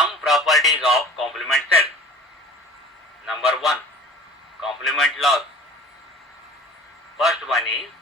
Some properties of complement set. Number 1. Complement laws. First one is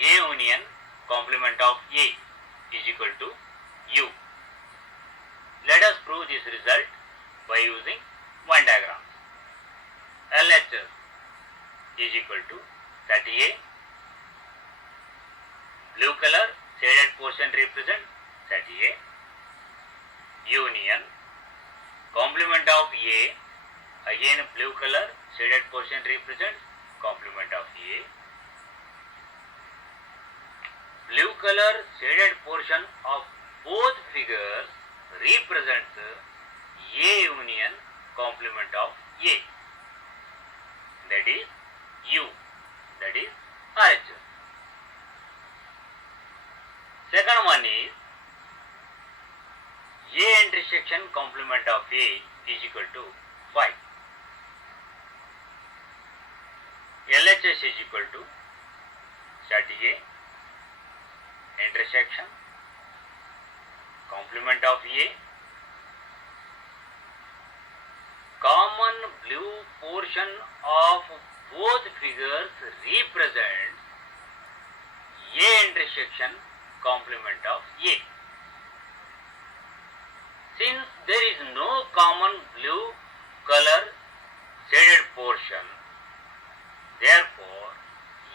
A union complement of A is equal to U. Let us prove this result by using one diagram. LHS is equal to 30A. Blue color shaded portion represent 30A. Union complement of A, again blue color shaded portion represents complement of A. Blue color shaded portion of both figures represents A union complement of A, that is U, that is RHS. Second one is A intersection complement of A is equal to 5. LHS is equal to set A intersection complement of A. Common blue portion of both figures represents A intersection complement of A. Since there is no common blue color shaded portion, therefore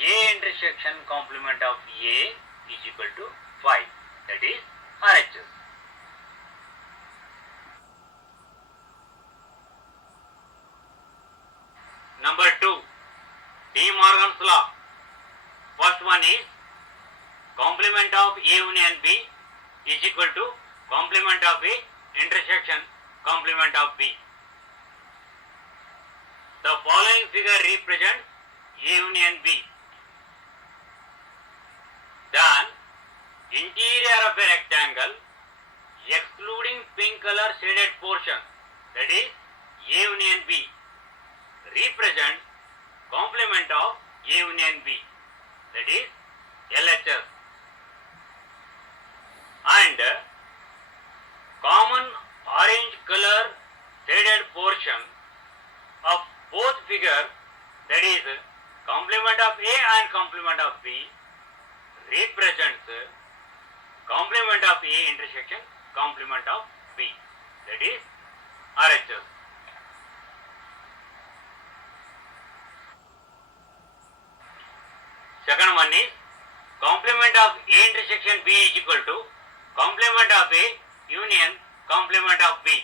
A intersection complement of A is equal to 5, that is RHS. Number 2. De Morgan's law. First one is complement of A union B is equal to complement of A intersection complement of B. The following figure represents A union B. Then interior of a rectangle excluding pink color shaded portion, that is A union B, represents complement of A union B, that is LHS. And common orange color shaded portion of both figures, that is complement of A and complement of B, represents complement of A intersection complement of B, that is RHS. Second one is complement of A intersection B is equal to complement of A union complement of B.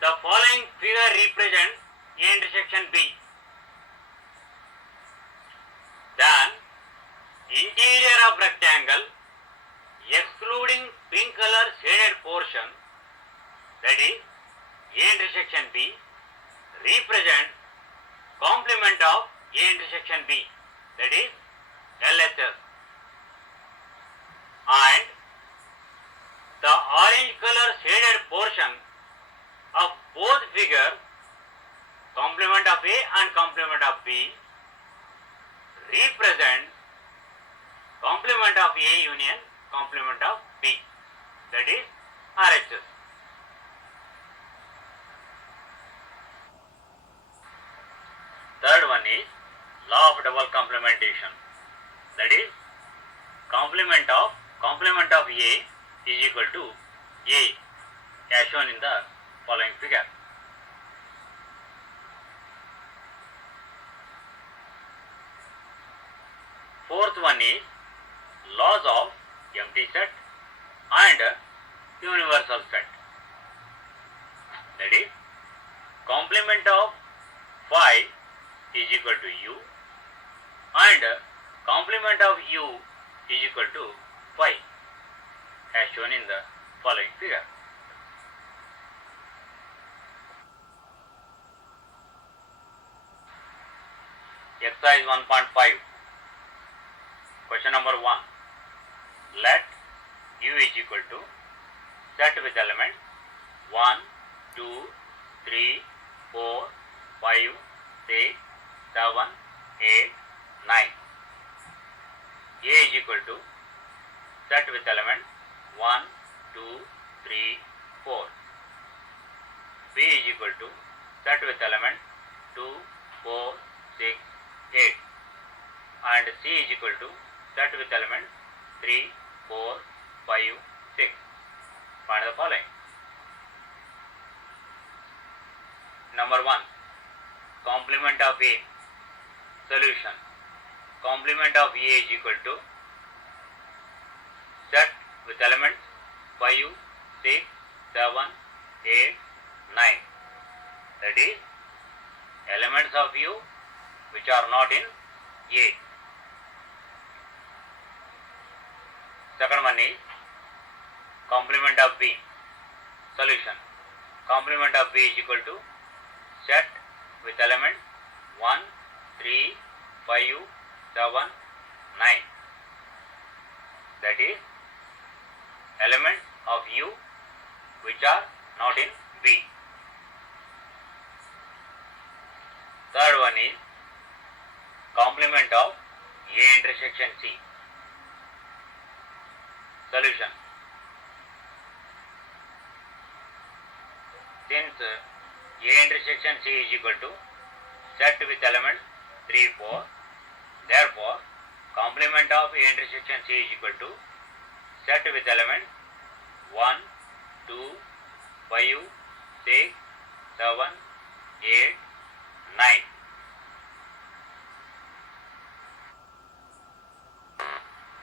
The following figure represents A intersection B. Then interior of rectangle excluding pink color shaded portion, that is A intersection B, represents complement of A intersection B, that is LHS. And the orange color shaded portion of both figures, complement of A and complement of B, represents complement of A union complement of B, that is RHS. Third one is law of double complementation, that is complement of A is equal to A, as shown in the following figure. Fourth one is laws of empty set and universal set, that is complement of 5 is equal to U and complement of U is equal to 5, as shown in the following figure. Exercise 1.5. Question number 1. Let U is equal to set with elements 1, 2, 3, 4, 5, 6, 7, 8, 9. A is equal to set with elements 1, 2, equal to set with element 2, 4, 6, 8 and C is equal to set with element 3, 4, 5, 6. Find the following. Number 1. Complement of A. Solution. Complement of A is equal to set with elements 5, 6, 7, 8, 9. That is elements of U which are not in A. Second one is complement of B. Solution. Complement of B is equal to set with elements 1, 3, 5, 7, 9. That is elements of U which are not in B. Third one is complement of A intersection C. Solution. Since A intersection C is equal to set with elements 3, 4, therefore complement of A intersection C is equal to set with elements 1, 2, 5, 6, 7, 8, 9.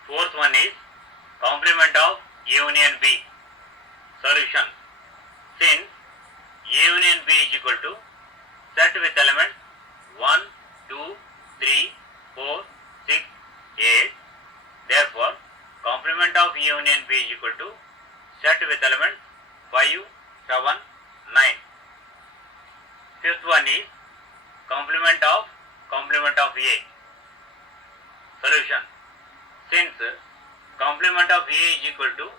Fourth one is complement of A union B. Solution. Since A union B is equal to set with elements 1, 2, 3, 4, 6, 8. Therefore, complement of A union B is equal to set with elements 5, 7, 9. Fifth one is complement of A. Solution. Since complement of A is equal to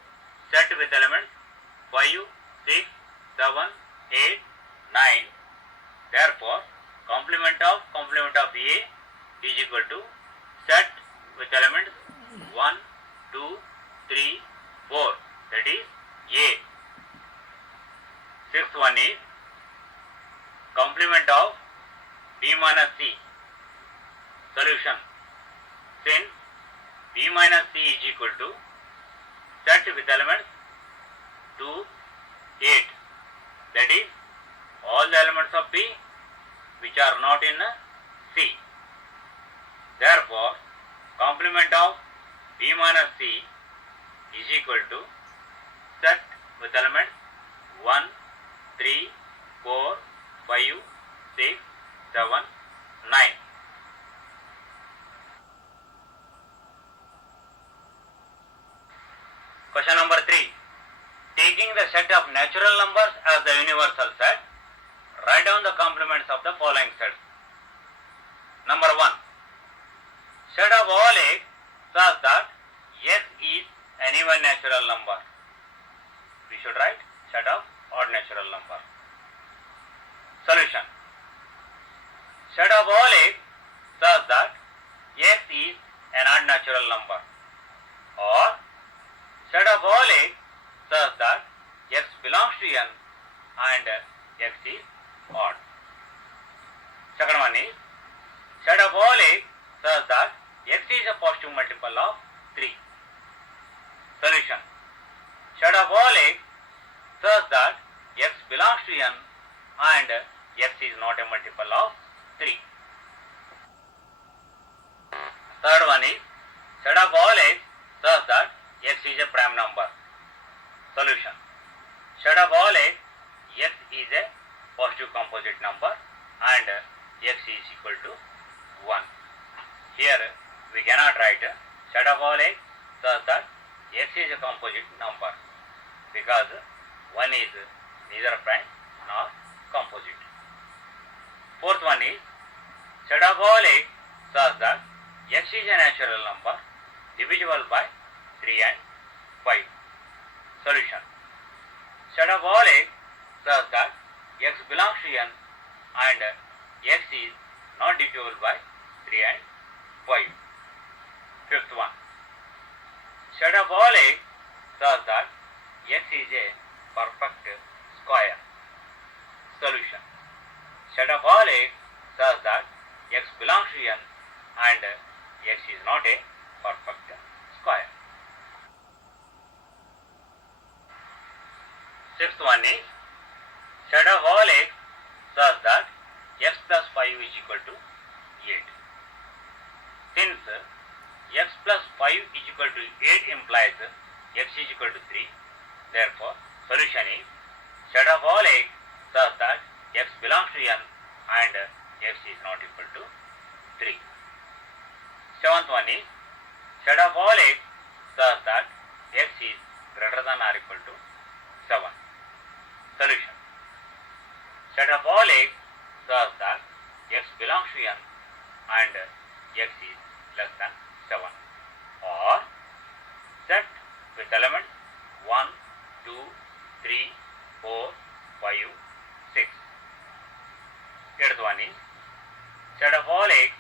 set with elements 5, 6, 7, 8, 9. Therefore, complement of A is equal to set with elements 1, 2, 3, 4. That is A. Sixth one is complement of B minus C. Solution. Since B minus C is equal to set with elements 2, 8. That is all the elements of B which are not in C. Therefore, complement of B minus C is equal to set with elements 1, 3, 4, 5, 6, 7, 9. Question number 3. Taking the set of natural numbers as the universal set, write down the complements of the following sets. Number 1. Set of all x such that x is an even natural number. We should write set of odd natural number. Solution. Set of all x such that x is an odd natural number, or set of all x such that x belongs to n and x is odd. Second one is set of all x such that x is a positive multiple of 3. Solution. Set of all x such that x belongs to n and x is not a multiple of 3. Third one is set of all x such that x is a prime number. Solution. Set of all x is a positive composite number and x is equal to 1. Here we cannot write set of all x such that x is a composite number because 1 is neither prime nor composite. Fourth one is set of all x such that x is a natural number divisible by 3 and 5. Solution. Set of all x such that x belongs to n and x is not divisible by 3 and 5. Fifth one. Set of all x such that x is a perfect square. Solution. Set of all x such that x belongs to n and x is not a perfect square. Sixth one is set of all x such that x plus 5 is equal to 8. Since x plus 5 is equal to 8 implies x is equal to 3, therefore solution is set of all x such that x belongs to n and x is not equal to 3. Seventh one is set of all x such that x is greater than or equal to 7. Solution. Set of all x such that x belongs to n and x is less than 7, or set with elements 1, 2, 3, 4, 5, 6. Eighth one is set of all x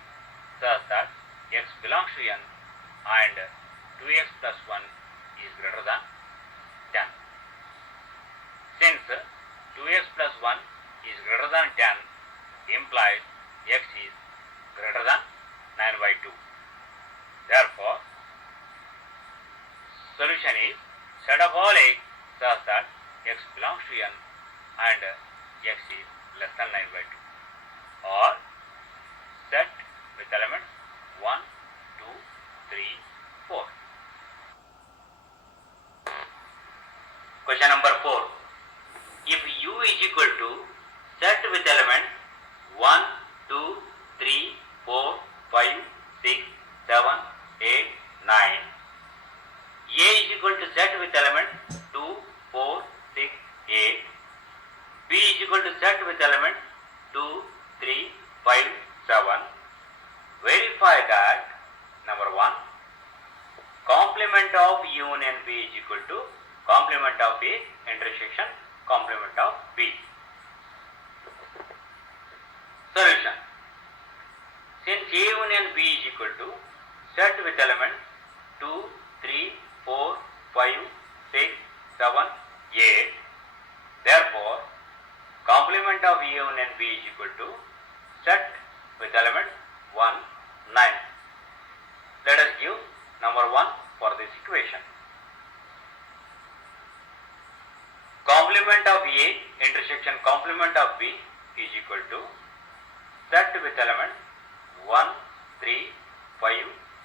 such that x belongs to n and 2x plus 1 is greater than 10. Since 2x plus 1 is greater than 10 implies x is greater than 9 by 2. Therefore, solution is set of all x such that x belongs to n and x is less than 9 by 2, or set with elements 1, 2, 3, 4. Question number 4. If u is equal to set with elements 1, 2, 3, 4, 5, 6, 7, 8, 9, a is equal to set with elements 2, 4, 6, 8, b is equal to set with elements 2, 3, 5, 7, verify that number 1, complement of union b is equal to complement of a intersection complement of b. Solution. Since a union b is equal to set with elements 2, 3, 4, 5, 6, 7, 8, therefore complement of a union b is equal to set with elements 1, 9. Let us give number 1 for this equation. Complement of A intersection complement of B is equal to set with elements 1, 3, 5,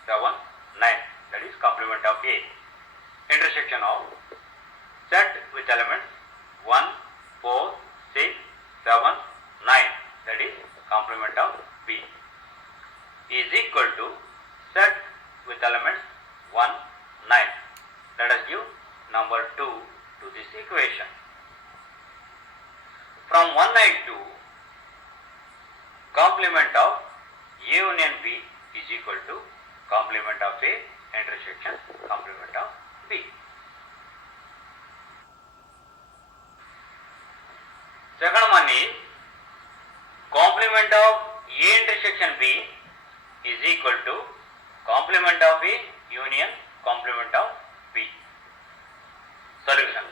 7, 9. That is complement of A. Intersection of set with elements 1, 4, 6, 7, 9. That is complement of B is equal to set with elements 1, 9. Let us give number 2 to this equation. From 1 and 2, complement of A union B is equal to complement of A intersection complement of B. Second one is complement of A intersection B is equal to complement of A union complement of B. Solution.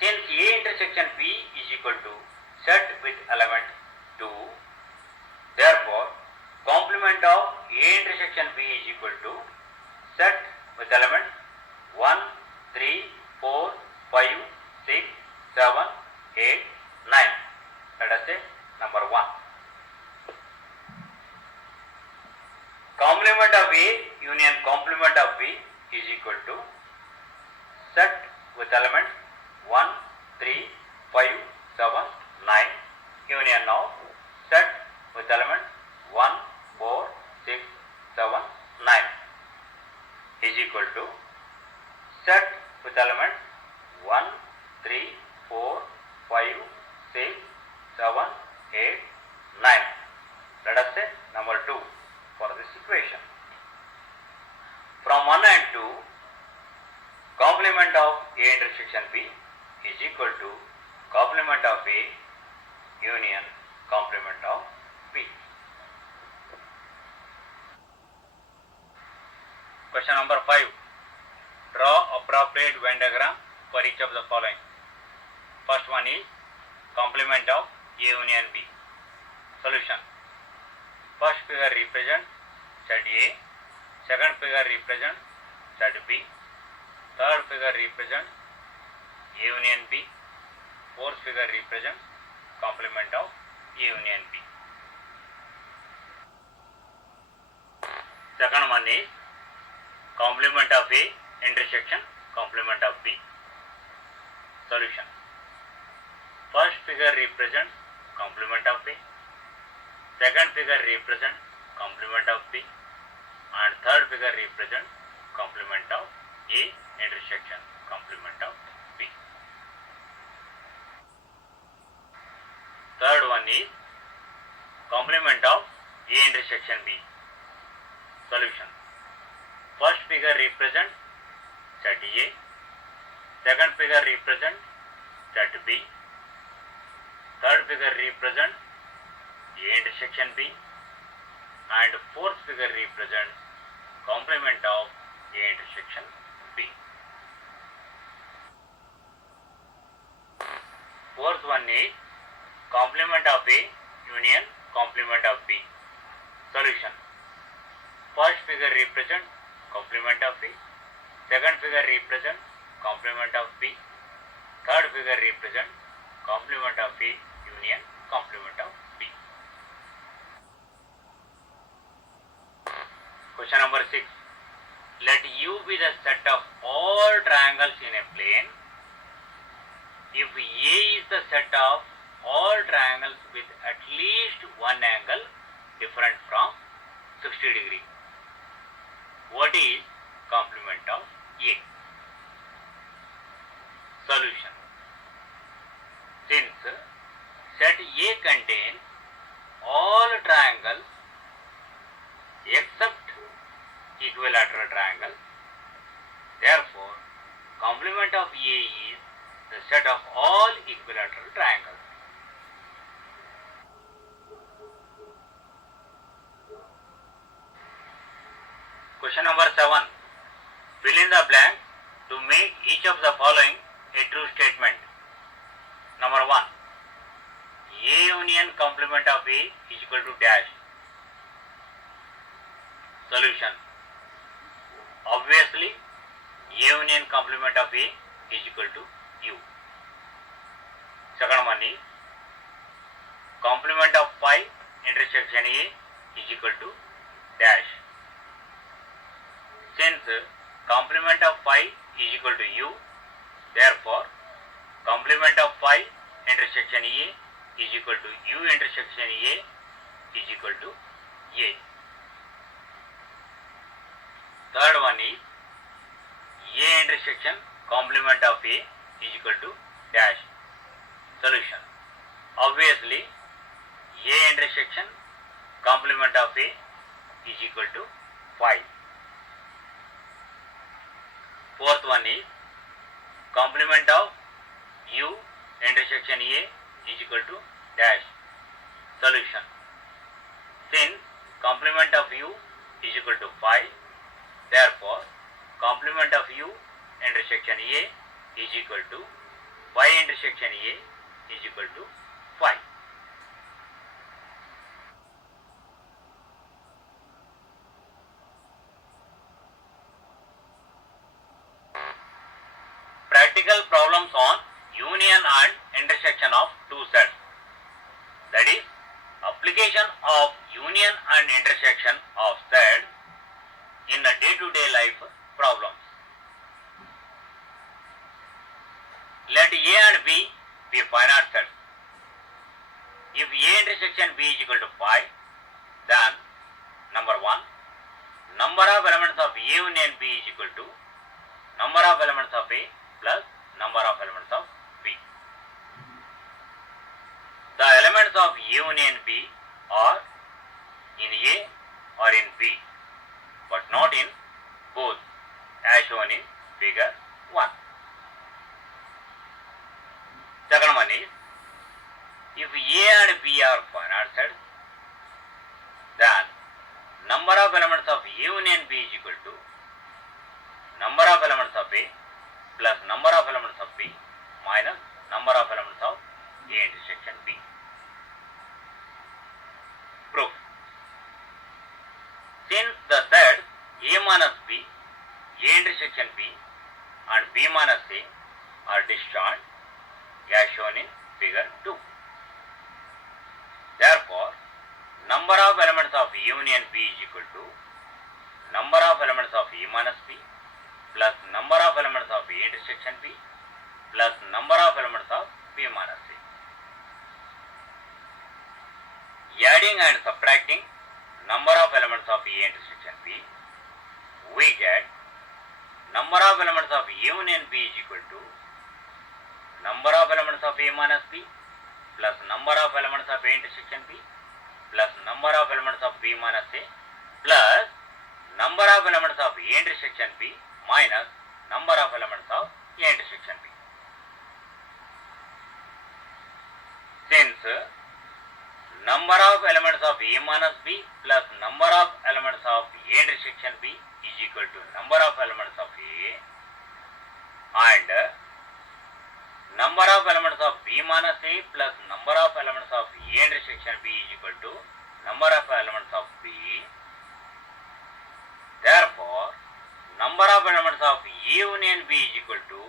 Since A intersection B is equal to set with element 2, therefore complement of A intersection B is equal to set with element 1, 3, 4, 5, 6, 7, 8, 9. Let us say number 1. Complement of A union complement of B is equal to set with elements 1, 3, 5, 7, 9 union of set with elements 1, 4, 6, 7, 9 is equal to set with elements 1, 3, 4, 5, 6, 7, 8, 9. Let us say number 2 for this equation. From 1 and 2, complement of A intersection B is equal to complement of A union complement of B. Question number 5. Draw appropriate Venn diagram for each of the following. First one is complement of A union B. Solution. First figure represents set A, second figure represents set B, third figure represents A union B, fourth figure represents complement of A union B. Second one is complement of A intersection complement of B. Solution. First figure represents complement of A, second figure represents complement of B, and third figure represents complement of A intersection complement of B. Third one is complement of A intersection B. Solution. First figure represents set A, second figure represents set B, third figure represents A intersection B, and fourth figure represents complement of A intersection B. Fourth one is complement of A union complement of B. Solution. First figure represents complement of A, second figure represents complement of B, third figure represents complement of A union complement of B. Question number 6. Let U be the set of all triangles in a plane if A is the set of all triangles with at least one angle different from 60 degree. What is complement of A? Solution. Since set A contains all triangles except equilateral triangle, therefore complement of A is the set of all equilateral triangles. Question number 7. Fill in the blank to make each of the following a true statement. Number 1. A union complement of A is equal to dash. Solution. Obviously, A union complement of A is equal to U. Second one is complement of phi intersection A is equal to dash. Since complement of phi is equal to U, therefore complement of phi intersection A is equal to U intersection A is equal to A. Third one is A intersection complement of A is equal to dash. Solution. Obviously, A intersection complement of A is equal to phi. Fourth one is complement of U intersection A is equal to dash. Solution. Since complement of U is equal to phi, therefore complement of U intersection A is equal to phi intersection A is equal to phi. Practical problems on union and intersection of two sets. That is, application of union and intersection of sets in a day-to-day life problems. Let A and B be finite sets. If A intersection B is equal to phi, then number 1, number of elements of A union B is equal to number of elements of A plus number of elements of B. The elements of A union B are in A or in B, but not in both, as shown in figure 1. Second one is, if A and B are finite sets, then number of elements of A union B is equal to number of elements of A plus number of elements of B minus number of elements of A intersection B. Proof. Since the sets A minus B, A intersection B and B minus A are disjoint as shown in figure 2. Therefore, number of elements of A union B is equal to number of elements of A minus B plus number of elements of A intersection B plus number of elements of B minus A. Adding and subtracting number of elements of A intersection B, we get number of elements of A union B is equal to number of elements of A minus B plus number of elements of A intersection B plus number of elements of B minus A plus number of elements of A intersection B minus number of elements of A intersection B. Since number of elements of A minus B plus number of elements of A intersection B is equal to number of elements of A and number of elements of B minus A plus number of elements of A intersection B is equal to number of elements of B. Therefore, number of elements of A union B is equal to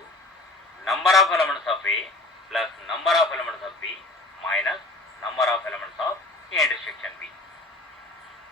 number of elements of A plus number of elements of B minus number of elements